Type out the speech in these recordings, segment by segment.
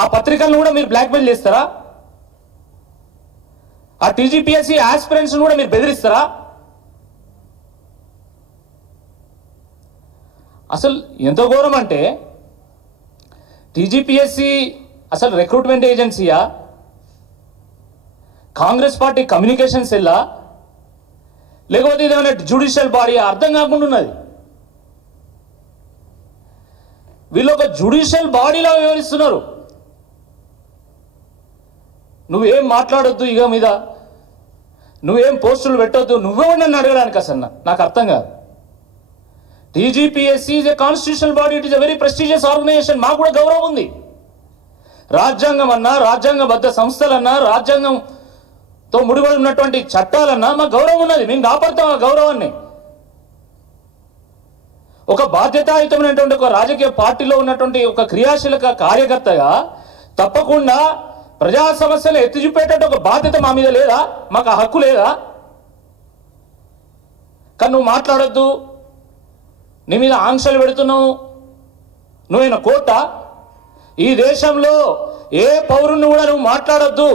ఆ పత్రికలను కూడా మీరు బ్లాక్మెయిల్ చేస్తారా? ఆ టీజీపీఎస్సీ ఆస్పిరెంట్స్ కూడా మీరు బెదిరిస్తారా? అసలు ఎంత ఘోరం అంటే టీజీపీఎస్సీ అసలు రిక్రూట్మెంట్ ఏజెన్సీయా, కాంగ్రెస్ పార్టీ కమ్యూనికేషన్ సెల్లా, లేకపోతే ఇదేమైనా జ్యుడిషియల్ బాడీ అర్థం కాకుండా ఉన్నది. వీళ్ళు ఒక జ్యుడిషియల్ బాడీలో వ్యవహరిస్తున్నారు. నువ్వేం మాట్లాడొద్దు, ఇక మీద నువ్వేం పోస్టులు పెట్టొద్దు, నువ్వే నన్ను అడగడానికి అసలు నాకు అర్థం కాదు. TGPSC is a constitutional body, it is a very prestigious organisation. మాకు కూడా గౌరవం ఉంది. రాజ్యాంగం అన్నా, రాజ్యాంగబద్ధ సంస్థలన్నా, రాజ్యాంగంతో ముడిపడి ఉన్నటువంటి చట్టాలన్నా మాకు గౌరవం ఉన్నది. మేము కాపాడుతాం ఆ గౌరవాన్ని. ఒక బాధ్యతాయుతమైనటువంటి ఒక రాజకీయ పార్టీలో ఉన్నటువంటి ఒక క్రియాశీలక కార్యకర్తగా తప్పకుండా ప్రజా సమస్యలు ఎత్తి చూపేటట్టు ఒక బాధ్యత మా మీద లేదా? మాకు ఆ హక్కు లేదా? కానీ నువ్వు మాట్లాడొద్దు, నీ మీద ఆంక్షలు పెడుతున్నావు, నువ్వైనా కోట. ఈ దేశంలో ఏ పౌరుని కూడా నువ్వు మాట్లాడొద్దు,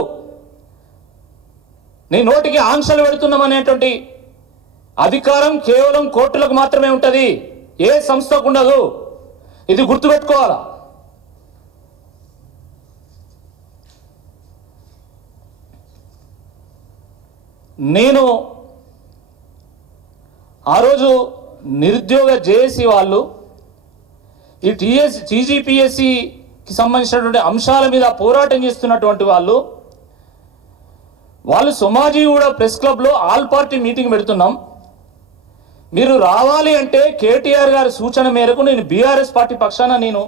నీ నోటికి ఆంక్షలు పెడుతున్నాం అనేటువంటి అధికారం కేవలం కోర్టులకు మాత్రమే ఉంటుంది, ఏ సంస్థకు ఉండదు. ఇది గుర్తుపెట్టుకోవాలా. నేను ఆ రోజు నిరుద్యోగ జేఏసీ వాళ్ళు ఈ టీజీపీఎస్సీకి సంబంధించినటువంటి అంశాల మీద పోరాటం చేస్తున్నటువంటి వాళ్ళు సోమాజిగూడ ప్రెస్ క్లబ్లో ఆల్ పార్టీ మీటింగ్ పెడుతున్నాం, మీరు రావాలి అంటే కేటీఆర్ గారి సూచన మేరకు నేను బీఆర్ఎస్ పార్టీ పక్షాన నేను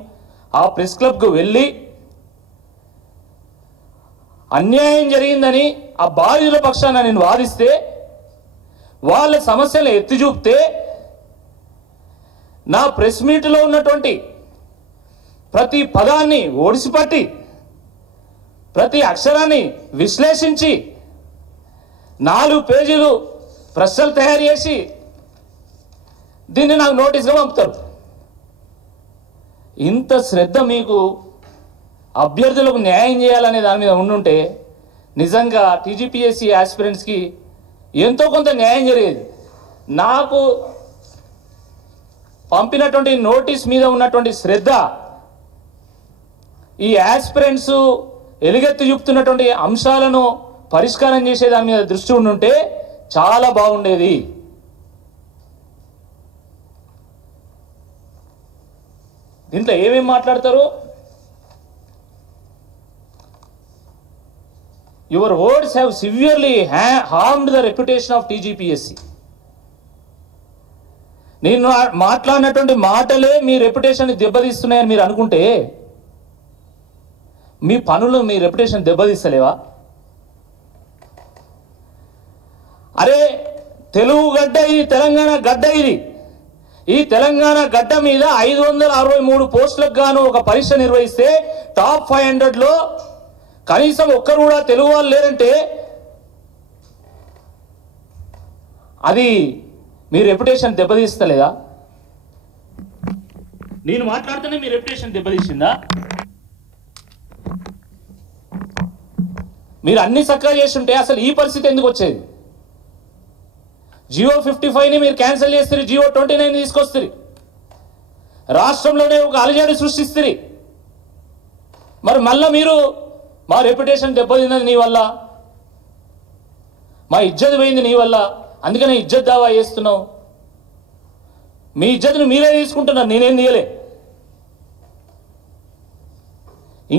ఆ ప్రెస్ క్లబ్కు వెళ్ళి అన్యాయం జరిగిందని ఆ బాధితుల పక్షాన నేను వాదిస్తే, వాళ్ళ సమస్యలు ఎత్తి చూపితే, నా ప్రెస్ మీట్లో ఉన్నటువంటి ప్రతి పదాన్ని ఓడిసిపట్టి ప్రతి అక్షరాన్ని విశ్లేషించి 4 పేజీలు ప్రశ్నలు తయారు చేసి దీన్ని నాకు నోటీస్గా పంపుతారు. ఇంత శ్రద్ధ మీకు అభ్యర్థులకు న్యాయం చేయాలనే దాని మీద ఉండుంటే నిజంగా టీజీపీఎస్సీ ఆస్పిరెంట్స్కి ఎంతో కొంత న్యాయం జరిగేది. నాకు పంపినటువంటి నోటీస్ మీద ఉన్నటువంటి శ్రద్ధ ఈ ఆస్పిరెంట్స్ ఎలుగెత్తి చూపుతున్నటువంటి అంశాలను పరిష్కారం చేసే దాని మీద దృష్టి ఉండుంటే చాలా బాగుండేది. దీంట్లో ఏమేమి మాట్లాడతారు? Your words have severely harmed the reputation of TGPSC. నేను మాట్లాడినటువంటి మాటలే మీ రెప్యుటేషన్ దెబ్బతీస్తున్నాయని మీరు అనుకుంటే మీ పనులు మీ రెప్యుటేషన్ దెబ్బతీస్తలేవా? అరే తెలుగు గడ్డ ఇది, తెలంగాణ గడ్డ ఇది. ఈ తెలంగాణ గడ్డ మీద 563 పోస్టులకు గాను ఒక పరీక్ష నిర్వహిస్తే టాప్ 500లో కనీసం ఒక్కరు కూడా తెలుగు వాళ్ళు లేరంటే అది మీ రెప్యుటేషన్ దెబ్బతీస్తలేదా? నేను మాట్లాడుతూనే మీ రెప్యుటేషన్ దెబ్బతీసిందా? మీరు అన్ని చక్కగా చేస్తుంటే అసలు ఈ పరిస్థితి ఎందుకు వచ్చేది? జియో 55ని మీరు క్యాన్సిల్ చేస్తారు, జియో 29 తీసుకొస్తారు, రాష్ట్రంలోనే ఒక అలజడి సృష్టిస్తారు. మరి మళ్ళీ మీరు మా రెప్యుటేషన్ దెబ్బతిన్నది నీ వల్ల, మా ఇజ్జత్ పోయింది నీ వల్ల, అందుకనే ఇజ్జత్ దావా చేస్తున్నావు. మీ ఇజ్జత్ని మీరే తీసుకుంటున్నారు, నేనేం తీయలే.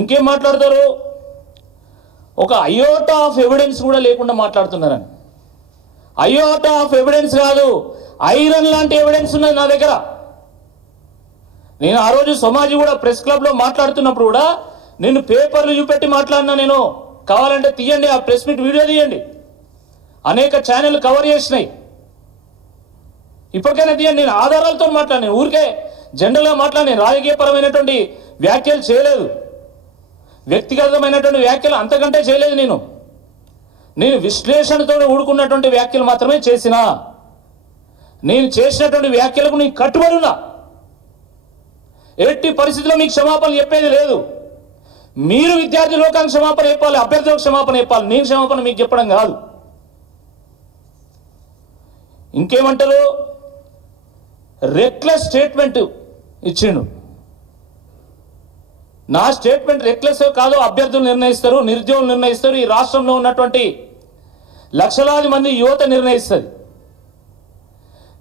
ఇంకేం మాట్లాడతారు? ఒక అయోటా ఆఫ్ ఎవిడెన్స్ కూడా లేకుండా మాట్లాడుతున్నారని. అయోటా ఆఫ్ ఎవిడెన్స్ కాదు, ఐరన్ లాంటి ఎవిడెన్స్ ఉన్నది నా దగ్గర. నేను ఆ రోజు సోమాజిగూడ ప్రెస్ క్లబ్లో మాట్లాడుతున్నప్పుడు కూడా నేను పేపర్లు చూపెట్టి మాట్లాడినా. నేను కావాలంటే తీయండి, ఆ ప్రెస్ మీట్ వీడియో తీయండి, అనేక ఛానళ్ళు కవర్ చేసినాయి. ఇప్పటికైనా తీయండి. నేను ఆధారాలతో మాట్లాడిన, ఊరికే జనరల్గా మాట్లాడిన, రాజకీయపరమైనటువంటి వ్యాఖ్యలు చేయలేదు, వ్యక్తిగతమైనటువంటి వ్యాఖ్యలు అంతకంటే చేయలేదు. నేను విశ్లేషణతో ఊడుకున్నటువంటి వ్యాఖ్యలు మాత్రమే చేసినా. నేను చేసినటువంటి వ్యాఖ్యలకు నేను కట్టుబడి ఉన్నా. ఎట్టి పరిస్థితుల్లో మీకు క్షమాపణలు చెప్పేది లేదు. మీరు విద్యార్థి లోకానికి క్షమాపణ చెప్పాలి, అభ్యర్థులకు క్షమాపణ చెప్పాలి. నేను క్షమాపణ మీకు చెప్పడం కాదు. ఇంకేమంటారు, రెక్లెస్ స్టేట్మెంట్ ఇచ్చిండు. నా స్టేట్మెంట్ రెక్లెస్ కాదో అభ్యర్థులు నిర్ణయిస్తారు, నిరుద్యోగులు నిర్ణయిస్తారు, ఈ రాష్ట్రంలో ఉన్నటువంటి లక్షలాది మంది యువత నిర్ణయిస్తుంది.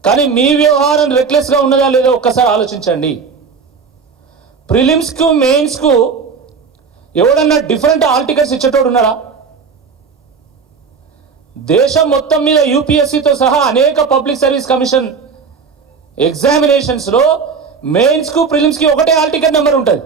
కానీ మీ వ్యవహారం రెక్లెస్గా ఉన్నదా లేదో ఒక్కసారి ఆలోచించండి. ప్రిలిమ్స్కు మెయిన్స్కు ఎవడన్నా డిఫరెంట్ హాల్ టికెట్స్ ఇచ్చేటోడు ఉన్నాడా? దేశం మొత్తం మీద యూపీఎస్సీతో సహా అనేక పబ్లిక్ సర్వీస్ కమిషన్ ఎగ్జామినేషన్స్లో మెయిన్స్కు ప్రిలిమ్స్కి ఒకటే హాల్ టికెట్ నెంబర్ ఉంటుంది.